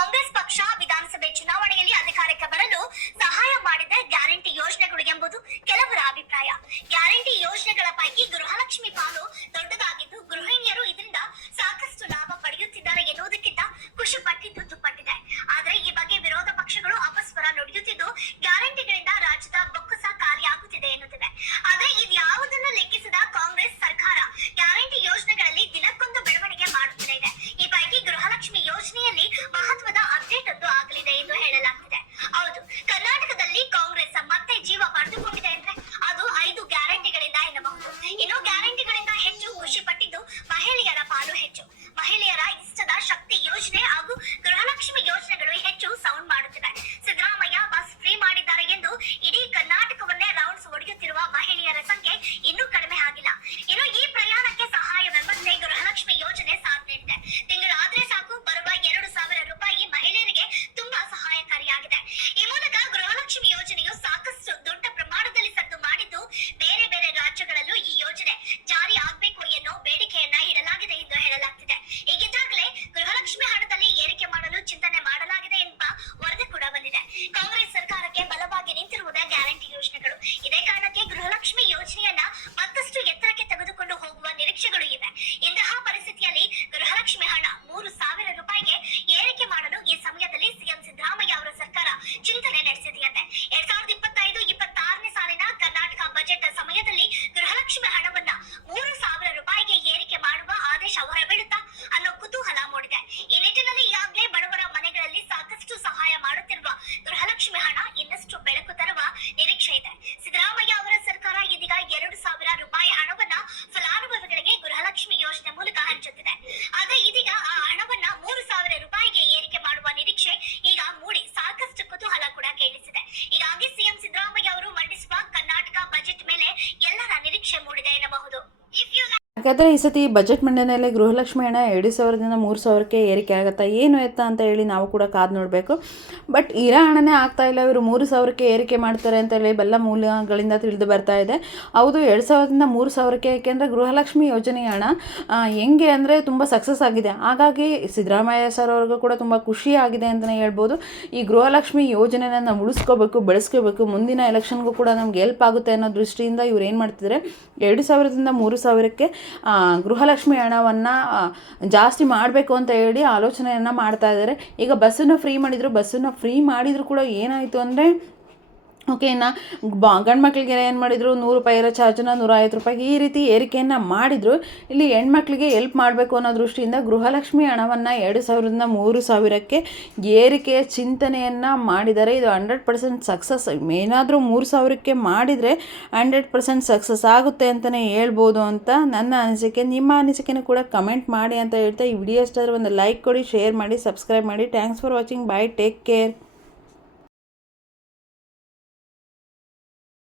ಕಾಂಗ್ರೆಸ್ ಪಕ್ಷ ವಿಧಾನಸಭೆ ಚುನಾವಣೆಯಲ್ಲಿ ಅಧಿಕಾರಕ್ಕೆ ಬರಲು ಸಹಾಯ ಮಾಡಿದ ಗ್ಯಾರಂಟಿ ಯೋಜನೆಗಳು ಎಂಬುದು ಕೆಲವರ ಅಭಿಪ್ರಾಯ. ಗ್ಯಾರಂಟಿ ಯೋಜನೆಗಳ ಪೈಕಿ ಗೃಹಲಕ್ಷ್ಮಿ ಪಾಲು ಹಾಗಾದರೆ ಈ ಸತಿ ಬಜೆಟ್ ಮಂಡನೆಯಲ್ಲಿ ಗೃಹಲಕ್ಷ್ಮಿ ಹಣ ಎರಡು ಸಾವಿರದಿಂದ ಮೂರು ಸಾವಿರಕ್ಕೆ ಏರಿಕೆ ಆಗುತ್ತಾ, ಏನು ಎತ್ತ ಅಂತ ಹೇಳಿ ನಾವು ಕೂಡ ಕಾದು ನೋಡಬೇಕು. ಬಟ್ ಇರೋ ಹಣನೇ ಆಗ್ತಾ ಇಲ್ಲ, ಇವರು ಮೂರು ಸಾವಿರಕ್ಕೆ ಏರಿಕೆ ಮಾಡ್ತಾರೆ ಅಂತ ಹೇಳಿ ಬೆಲ್ಲ ಮೂಲಗಳಿಂದ ತಿಳಿದು ಬರ್ತಾ ಇದೆ. ಹೌದು, ಎರಡು ಸಾವಿರದಿಂದ ಮೂರು ಸಾವಿರಕ್ಕೆ ಏಕೆಂದರೆ ಗೃಹಲಕ್ಷ್ಮಿ ಯೋಜನೆಯ ಹಣ ಹೆಂಗೆ ಅಂದರೆ ತುಂಬ ಸಕ್ಸಸ್ ಆಗಿದೆ. ಹಾಗಾಗಿ ಸಿದ್ದರಾಮಯ್ಯ ಸರ್ ಅವ್ರಿಗೂ ಕೂಡ ತುಂಬ ಖುಷಿ ಆಗಿದೆ ಅಂತಲೇ ಹೇಳ್ಬೋದು. ಈ ಗೃಹಲಕ್ಷ್ಮಿ ಯೋಜನೆನ ನಾವು ಉಳಿಸ್ಕೋಬೇಕು, ಬೆಳೆಸ್ಕೋಬೇಕು, ಮುಂದಿನ ಎಲೆಕ್ಷನ್ಗೂ ಕೂಡ ನಮ್ಗೆ ಹೆಲ್ಪ್ ಆಗುತ್ತೆ ಅನ್ನೋ ದೃಷ್ಟಿಯಿಂದ ಇವ್ರು ಏನು ಮಾಡ್ತಿದ್ದಾರೆ ಎರಡು ಸಾವಿರದಿಂದ ಮೂರು ಸಾವಿರಕ್ಕೆ ಗೃಹಲಕ್ಷ್ಮಿ ಹಣವನ್ನು ಜಾಸ್ತಿ ಮಾಡಬೇಕು ಅಂತ ಹೇಳಿ ಆಲೋಚನೆಯನ್ನು ಮಾಡ್ತಾ ಇದ್ದಾರೆ. ಈಗ ಬಸ್ಸನ್ನು ಫ್ರೀ ಮಾಡಿದರು, ಬಸ್ಸನ್ನು ಫ್ರೀ ಮಾಡಿದರೂ ಕೂಡ ಏನಾಯಿತು ಅಂದರೆ ಓಕೆ, ಇನ್ನು ಬಾ ಗಂಡು ಮಕ್ಕಳಿಗೆ ಏನು ಮಾಡಿದರು? ನೂರು ರೂಪಾಯಿ ಇರೋ ಚಾರ್ಜನ್ನ ನೂರ ಐವತ್ತು ರೂಪಾಯಿಗೆ ಈ ರೀತಿ ಏರಿಕೆಯನ್ನು ಮಾಡಿದರು. ಇಲ್ಲಿ ಹೆಣ್ಮಕ್ಳಿಗೆ ಎಲ್ಪ್ ಮಾಡಬೇಕು ಅನ್ನೋ ದೃಷ್ಟಿಯಿಂದ ಗೃಹಲಕ್ಷ್ಮಿ ಹಣವನ್ನು ಎರಡು ಸಾವಿರದಿಂದ ಮೂರು ಸಾವಿರಕ್ಕೆ ಏರಿಕೆಯ ಚಿಂತನೆಯನ್ನು ಮಾಡಿದ್ದಾರೆ. ಇದು ಹಂಡ್ರೆಡ್ ಪರ್ಸೆಂಟ್ ಸಕ್ಸಸ್. ಏನಾದರೂ ಮೂರು ಸಾವಿರಕ್ಕೆ ಮಾಡಿದರೆ ಹಂಡ್ರೆಡ್ ಪರ್ಸೆಂಟ್ ಸಕ್ಸಸ್ ಆಗುತ್ತೆ ಅಂತಲೇ ಹೇಳ್ಬೋದು ಅಂತ ನನ್ನ ಅನಿಸಿಕೆ. ನಿಮ್ಮ ಅನಿಸಿಕೆನೂ ಕೂಡ ಕಮೆಂಟ್ ಮಾಡಿ ಅಂತ ಹೇಳ್ತಾ ಈ ವಿಡಿಯೋ ಇಷ್ಟ ಒಂದು ಲೈಕ್ ಕೊಡಿ, ಶೇರ್ ಮಾಡಿ, ಸಬ್ಸ್ಕ್ರೈಬ್ ಮಾಡಿ. Thanks for watching. Bye take care.